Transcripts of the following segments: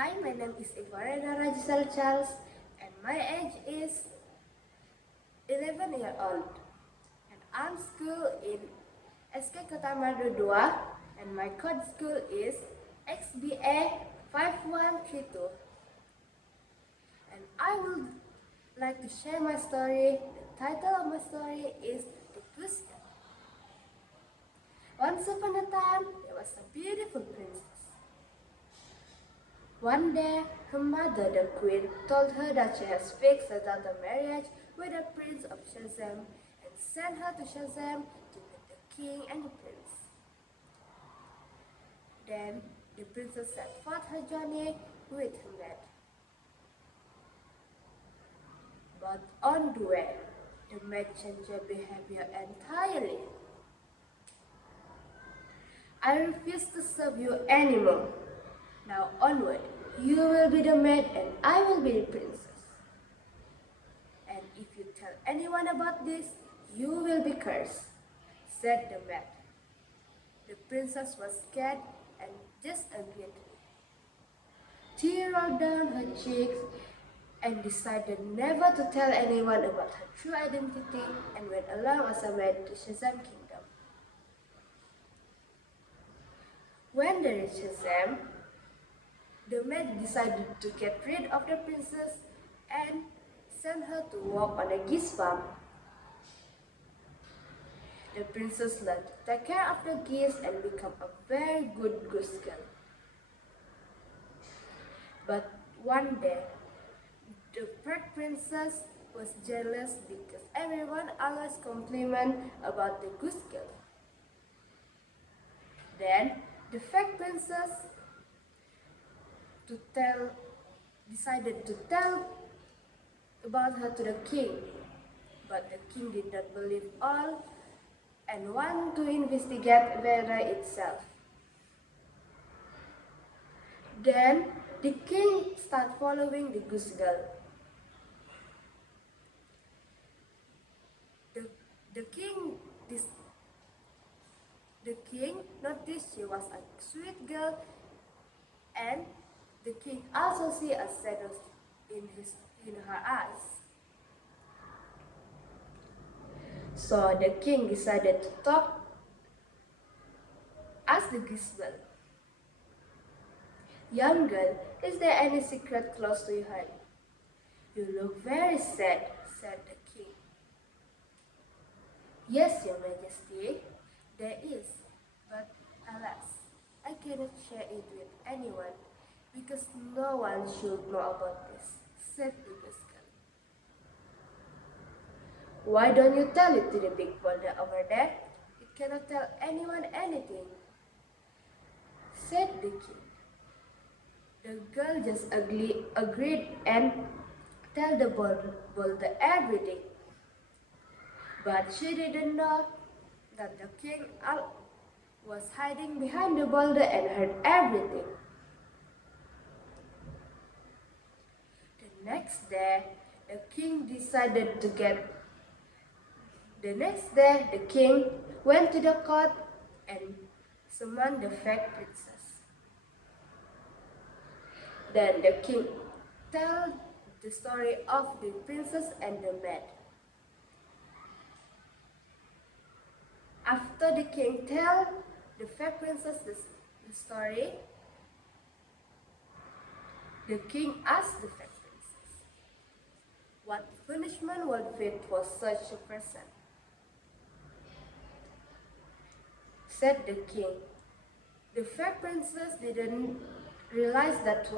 Hi, my name is Ivoraenara Ziselle and my age is 11 years old. And I'm school in SK Kota Marudu and my code school is XBA 5132. And I would like to share my story. The title of my story is The Goose. Once upon a time, there was a beautiful princess. One day, her mother, the queen, told her that she has fixed her daughter's marriage with the prince of Shazam and sent her to Shazam to meet the king and the prince. Then, the princess set forth her journey with her maid. But on the way, the maid changed her behavior entirely. I refuse to serve you anymore. Now onward, you will be the maid and I will be the princess. And if you tell anyone about this, you will be cursed, said the maid. The princess was scared and just agreed. Tears rolled down her cheeks and decided never to tell anyone about her true identity and went along as a maid to Shazam Kingdom. When they reached Shazam, the maid decided to get rid of the princess and sent her to work on a geese farm. The princess learned to take care of the geese and become a very good goose girl. But one day, the fat princess was jealous because everyone always complimented about the goose girl. Then, the fat princess decided to tell about her to the king, but the king did not believe all and wanted to investigate Ivora itself. Then the king started following the goose girl. The king noticed she was a sweet girl, and the king also see a sadness in her eyes. So the king decided to ask the goose girl, "Young girl, is there any secret close to your heart? You look very sad," said the king. "Yes, your majesty, there is, but alas, I cannot share it with anyone, because no one should know about this," said the goose girl. "Why don't you tell it to the big boulder over there? It cannot tell anyone anything," said the king. The girl just agreed and told the boulder everything. But she didn't know that the king was hiding behind the boulder and heard everything. The next day, the king went to the court and summoned the fake princess. Then the king told the story of the princess and the maid. After the king told the fake princess the story, the king asked the fake princess, "What punishment would fit for such a person?" Said the king. The fake princess didn't realize that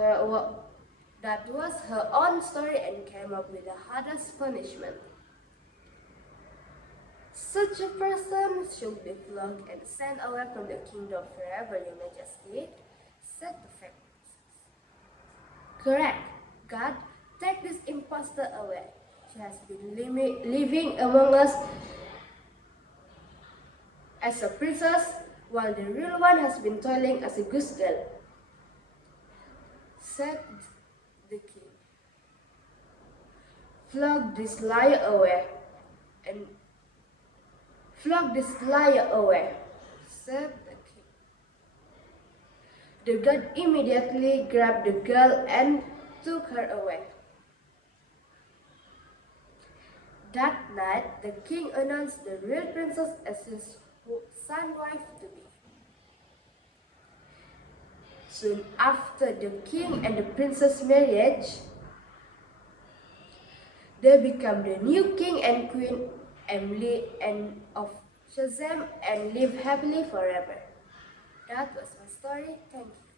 was her own story and came up with the hardest punishment. "Such a person should be flogged and sent away from the kingdom forever, your majesty," said the fake princess. "Correct. God, take this impostor away. She has been living among us as a princess, while the real one has been toiling as a goose girl," said the king. "Flog this liar away," said the king. The god immediately grabbed the girl and took her away. That night, the king announced the real princess as his son wife-to-be. Soon after the king and the princess' marriage, they become the new king and queen Emily and of Shazam and live happily forever. That was my story. Thank you.